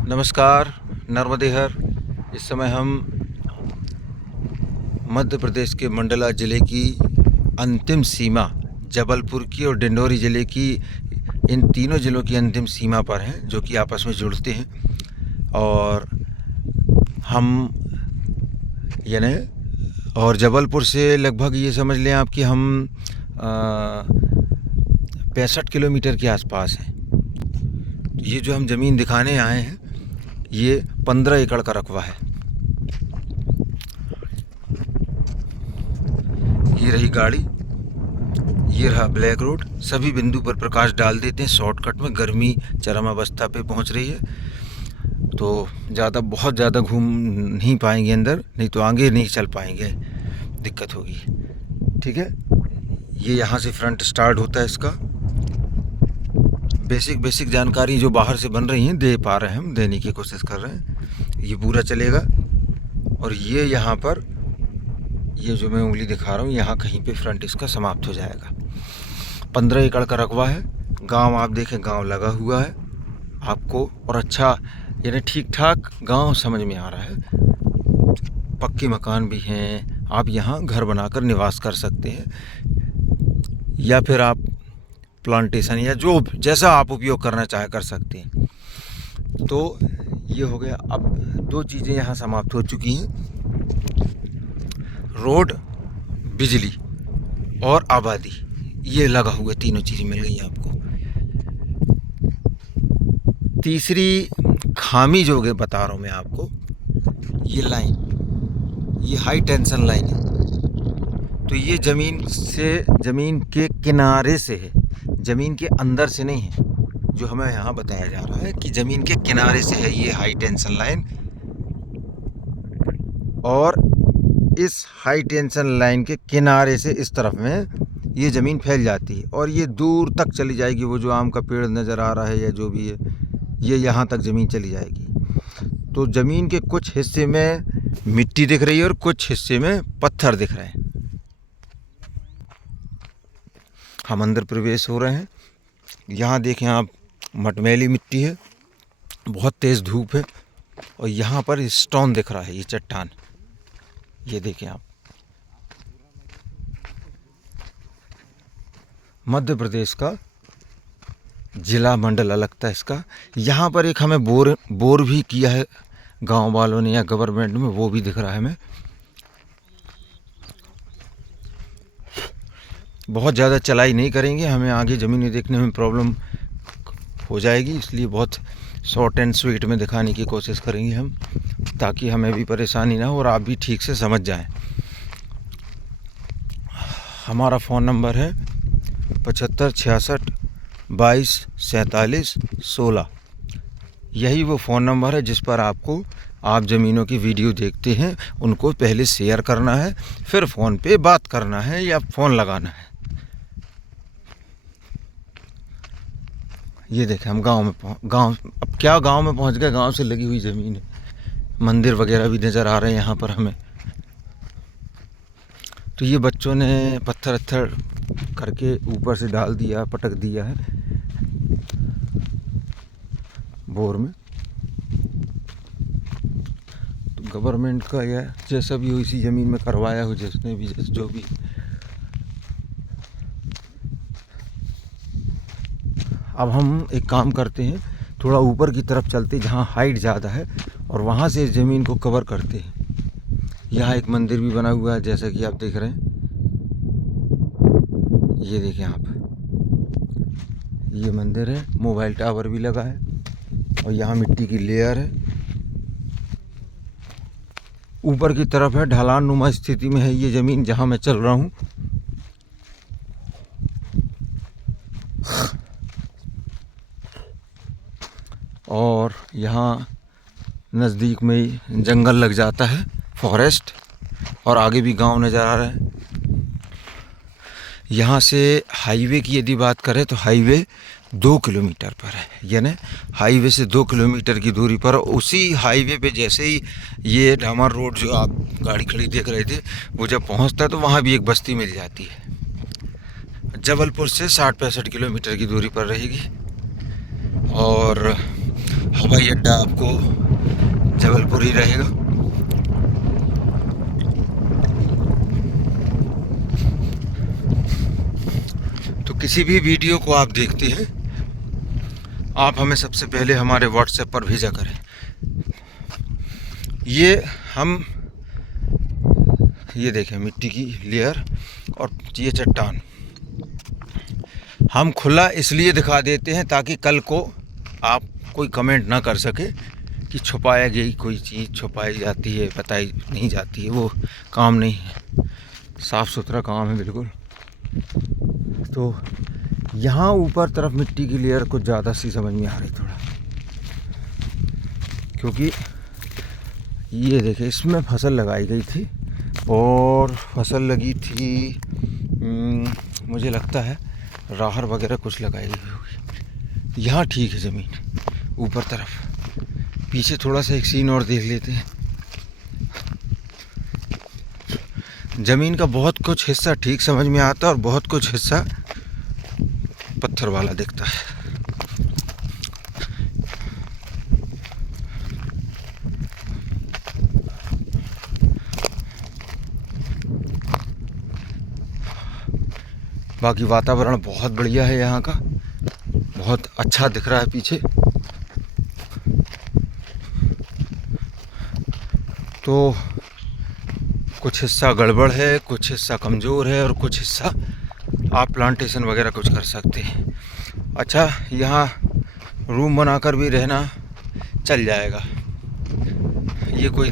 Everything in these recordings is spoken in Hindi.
नमस्कार नर्मदे हर। इस समय हम मध्य प्रदेश के मंडला ज़िले की अंतिम सीमा जबलपुर की और डिंडोरी ज़िले की, इन तीनों ज़िलों की अंतिम सीमा पर हैं, जो कि आपस में जुड़ते हैं। और हम यानी और जबलपुर से लगभग ये समझ लें आप कि हम 65 किलोमीटर के आसपास हैं। ये जो हम ज़मीन दिखाने आए हैं ये 15 एकड़ का रकबा है। ये रही गाड़ी, ये रहा ब्लैक रोड। सभी बिंदु पर प्रकाश डाल देते हैं। शॉर्टकट में गर्मी चरम अवस्था पे पहुंच रही है, तो बहुत ज़्यादा घूम नहीं पाएंगे अंदर, नहीं तो आगे नहीं चल पाएंगे, दिक्कत होगी। ठीक है, ये यहाँ से फ्रंट स्टार्ट होता है। इसका बेसिक जानकारी जो बाहर से बन रही हैं दे पा रहे हैं, हम देने की कोशिश कर रहे हैं। ये पूरा चलेगा और ये यहाँ पर, ये जो मैं उंगली दिखा रहा हूँ, यहाँ कहीं पे फ्रंट इसका समाप्त हो जाएगा। 15 एकड़ का रकबा है। गांव आप देखें, गांव लगा हुआ है आपको, और अच्छा यानी ठीक ठाक गांव समझ में आ रहा है। पक्के मकान भी हैं, आप यहाँ घर बनाकर निवास कर सकते हैं, या फिर आप प्लांटेशन या जो जैसा आप उपयोग करना चाहे कर सकते हैं। तो ये हो गया। अब दो चीज़ें यहाँ समाप्त हो चुकी हैं, रोड, बिजली और आबादी। ये लगा हुआ, तीनों चीज़ें मिल गई आपको। तीसरी खामी जो है बता रहा हूँ मैं आपको, ये लाइन, ये हाई टेंशन लाइन है। तो ये ज़मीन के किनारे से है, ज़मीन के अंदर से नहीं है। जो हमें यहाँ बताया जा रहा है कि ज़मीन के किनारे से है ये हाई टेंशन लाइन, और इस हाई टेंशन लाइन के किनारे से इस तरफ में ये ज़मीन फैल जाती है और ये दूर तक चली जाएगी। वो जो आम का पेड़ नज़र आ रहा है या जो भी है, ये यहाँ तक ज़मीन चली जाएगी। तो ज़मीन के कुछ हिस्से में मिट्टी दिख रही है और कुछ हिस्से में पत्थर दिख रहे हैं। हम अंदर प्रवेश हो रहे हैं। यहाँ देखें आप, मटमैली मिट्टी है, बहुत तेज़ धूप है, और यहाँ पर स्टोन दिख रहा है, ये चट्टान, ये देखें आप। मध्य प्रदेश का जिला मंडल लगता है इसका। यहाँ पर एक हमें बोर भी किया है गांव वालों ने या गवर्नमेंट में, वो भी दिख रहा है हमें। बहुत ज़्यादा चलाई नहीं करेंगे, हमें आगे ज़मीनें देखने में प्रॉब्लम हो जाएगी, इसलिए बहुत शॉर्ट एंड स्वीट में दिखाने की कोशिश करेंगे हम, ताकि हमें भी परेशानी ना हो और आप भी ठीक से समझ जाएं। हमारा फ़ोन नंबर है 75 66 22 47 16। यही वो फ़ोन नंबर है जिस पर आपको, आप ज़मीनों की वीडियो देखते हैं उनको पहले शेयर करना है, फिर फ़ोन पे बात करना है या फ़ोन लगाना है। ये देखें हम गांव में गांव में पहुंच गए। गांव से लगी हुई ज़मीन है, मंदिर वगैरह भी नज़र आ रहे हैं यहाँ पर हमें। तो ये बच्चों ने पत्थर करके ऊपर से डाल दिया, पटक दिया है बोर में। तो गवर्नमेंट का या जैसा भी हो, इसी ज़मीन में करवाया हो जिसने भी, जो भी। अब हम एक काम करते हैं, थोड़ा ऊपर की तरफ चलते जहाँ हाइट ज़्यादा है, और वहाँ से ज़मीन को कवर करते हैं। यहाँ एक मंदिर भी बना हुआ है जैसा कि आप देख रहे हैं, ये देखें आप, ये मंदिर है। मोबाइल टावर भी लगा है और यहाँ मिट्टी की लेयर है। ऊपर की तरफ है, ढलान नुमा स्थिति में है ये ज़मीन जहाँ मैं चल रहा हूँ। और यहाँ नज़दीक में ही जंगल लग जाता है, फॉरेस्ट, और आगे भी गांव नज़र आ रहा है। यहाँ से हाईवे की यदि बात करें तो हाईवे 2 किलोमीटर पर है, यानी हाईवे से 2 किलोमीटर की दूरी पर। उसी हाईवे पे जैसे ही ये डामर रोड जो आप गाड़ी खड़ी देख रहे थे, वो जब पहुँचता है तो वहाँ भी एक बस्ती मिल जाती है। जबलपुर से 60-65 किलोमीटर की दूरी पर रहेगी। और हवाई अड्डा आपको जबलपुर ही रहेगा। तो किसी भी वीडियो को आप देखते हैं, आप हमें सबसे पहले हमारे व्हाट्सएप पर भेजा करें। ये देखें मिट्टी की लेयर और ये चट्टान हम खुला इसलिए दिखा देते हैं ताकि कल को आप कोई कमेंट ना कर सके कि छुपाया गई कोई चीज़ छुपाई जाती है, बताई नहीं जाती है। वो काम नहीं है, साफ़ सुथरा काम है बिल्कुल। तो यहाँ ऊपर तरफ मिट्टी की लेयर कुछ ज़्यादा सी समझ में आ रही थोड़ा, क्योंकि ये देखें इसमें फसल लगाई गई थी और फसल लगी थी, मुझे लगता है राहर वगैरह कुछ लगाई गई होगी। यहाँ ठीक है ज़मीन ऊपर तरफ। पीछे थोड़ा सा एक सीन और देख लेते हैं। ज़मीन का बहुत कुछ हिस्सा ठीक समझ में आता है और बहुत कुछ हिस्सा पत्थर वाला दिखता है। बाकी वातावरण बहुत बढ़िया है यहाँ का, बहुत अच्छा दिख रहा है पीछे। तो कुछ हिस्सा गड़बड़ है, कुछ हिस्सा कमज़ोर है और कुछ हिस्सा आप प्लांटेशन वगैरह कुछ कर सकते हैं। अच्छा, यहाँ रूम बनाकर भी रहना चल जाएगा। ये कोई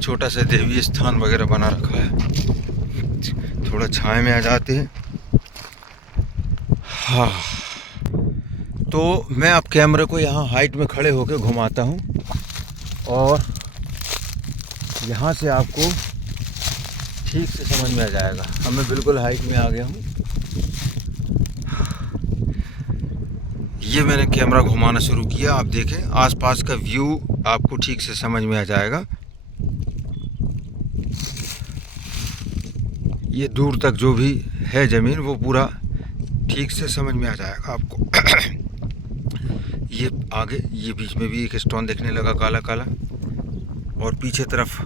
छोटा सा देवी स्थान वगैरह बना रखा है। थोड़ा छाए में आ जाते हैं। हाँ, तो मैं अब कैमरे को यहाँ हाइट में खड़े होकर घुमाता हूँ और यहाँ से आपको ठीक से समझ में आ जाएगा। अब मैं बिल्कुल हाइट में आ गया हूँ। ये मैंने कैमरा घुमाना शुरू किया, आप देखें आसपास का व्यू आपको ठीक से समझ में आ जाएगा। ये दूर तक जो भी है ज़मीन वो पूरा ठीक से समझ में आ जाएगा आपको। ये आगे ये बीच में भी एक स्टोन दिखने लगा काला काला, और पीछे तरफ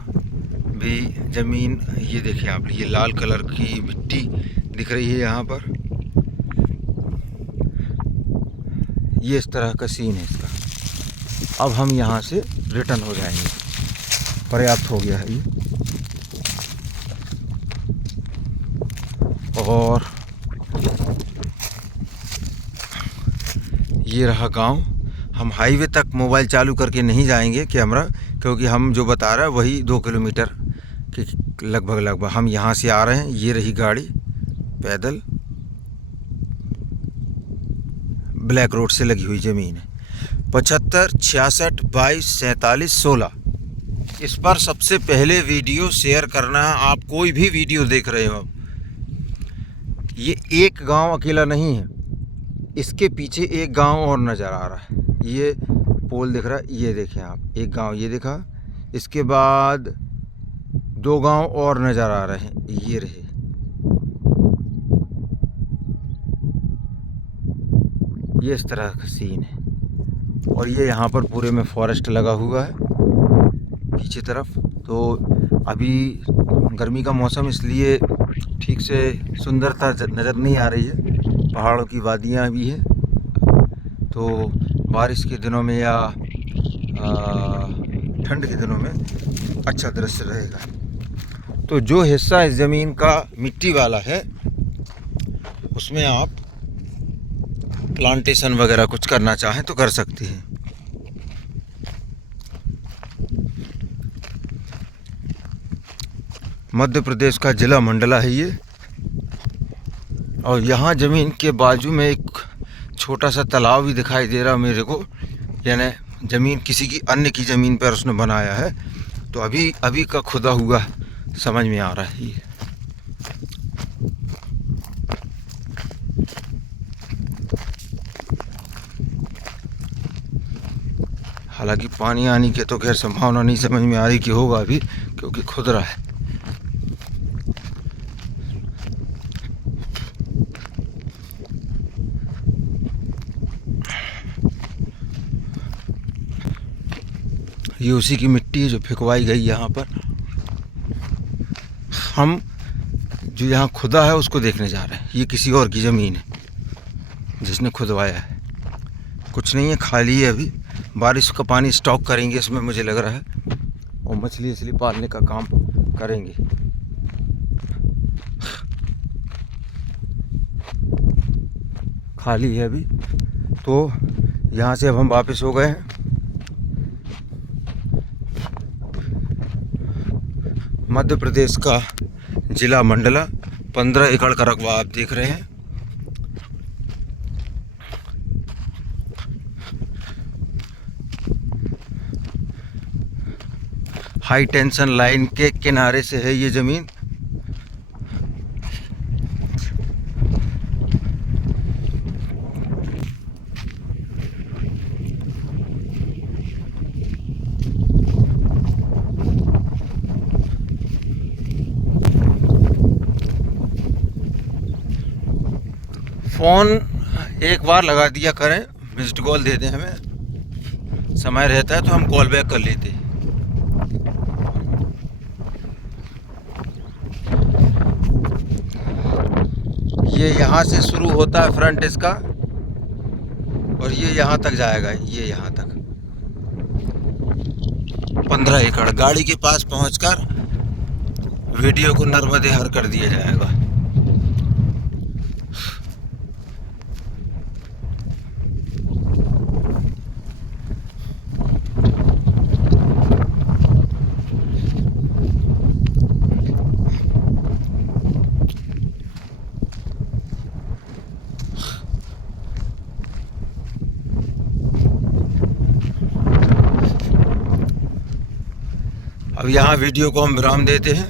भी ज़मीन ये देखिए आप, ये लाल कलर की मिट्टी दिख रही है यहाँ पर। ये इस तरह का सीन है इसका। अब हम यहाँ से रिटर्न हो जाएंगे, पर्याप्त हो गया है ये। और ये रहा गांव। हम हाईवे तक मोबाइल चालू करके नहीं जाएंगे कैमरा, क्योंकि हम जो बता रहे हैं वही 2 किलोमीटर के लगभग हम यहाँ से आ रहे हैं। ये रही गाड़ी पैदल, ब्लैक रोड से लगी हुई ज़मीन है। 75 66 22 47 16 इस पर सबसे पहले वीडियो शेयर करना है। आप कोई भी वीडियो देख रहे हो, ये एक गांव अकेला नहीं है, इसके पीछे एक गांव और नज़र आ रहा है। ये पोल दिख रहा है, ये देखें आप, एक गांव ये दिखा, इसके बाद 2 गांव और नज़र आ रहे हैं, ये रहे। ये इस तरह का सीन है। और ये यहाँ पर पूरे में फॉरेस्ट लगा हुआ है पीछे तरफ। तो अभी गर्मी का मौसम, इसलिए ठीक से सुंदरता नज़र नहीं आ रही है। पहाड़ों की वादियाँ भी हैं, तो बारिश के दिनों में या ठंड के दिनों में अच्छा दृश्य रहेगा। तो जो हिस्सा इस ज़मीन का मिट्टी वाला है उसमें आप प्लांटेशन वगैरह कुछ करना चाहें तो कर सकते हैं। मध्य प्रदेश का ज़िला मंडला है ये। और यहाँ ज़मीन के बाजू में एक छोटा सा तालाब भी दिखाई दे रहा मेरे को, यानी ज़मीन किसी की अन्य की ज़मीन पर उसने बनाया है। तो अभी का खुदा हुआ समझ में आ रहा है ये। हालांकि पानी आने की तो खैर संभावना नहीं समझ में आ रही कि होगा अभी, क्योंकि खुदरा है। ये उसी की मिट्टी है जो फेंकवाई गई यहाँ पर। हम जो यहाँ खुदा है उसको देखने जा रहे हैं। ये किसी और की ज़मीन है जिसने खुदवाया है, कुछ नहीं है, खाली है। अभी बारिश का पानी स्टॉक करेंगे इसमें मुझे लग रहा है, और मछली पालने का काम करेंगे। खाली है अभी तो यहाँ से अब हम वापस हो गए हैं। मध्य प्रदेश का जिला मंडला, 15 एकड़ का रकबा आप देख रहे हैं। हाई टेंशन लाइन के किनारे से है ये ज़मीन। फ़ोन एक बार लगा दिया करें, मिस्ड कॉल दे दें हमें, समय रहता है तो हम कॉल बैक कर लेते हैं। ये यहाँ से शुरू होता है फ्रंट इसका, और ये यहाँ तक जाएगा, ये यहाँ तक 15 एकड़। गाड़ी के पास पहुँचकर वीडियो को नर्मदे हर कर दिया जाएगा। अब यहाँ वीडियो को हम विराम देते हैं।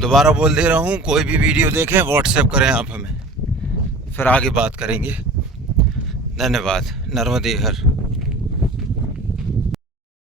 दोबारा बोल दे रहा हूँ, कोई भी वीडियो देखें व्हाट्सएप करें आप हमें, फिर आगे बात करेंगे। धन्यवाद। नर्मदे हर।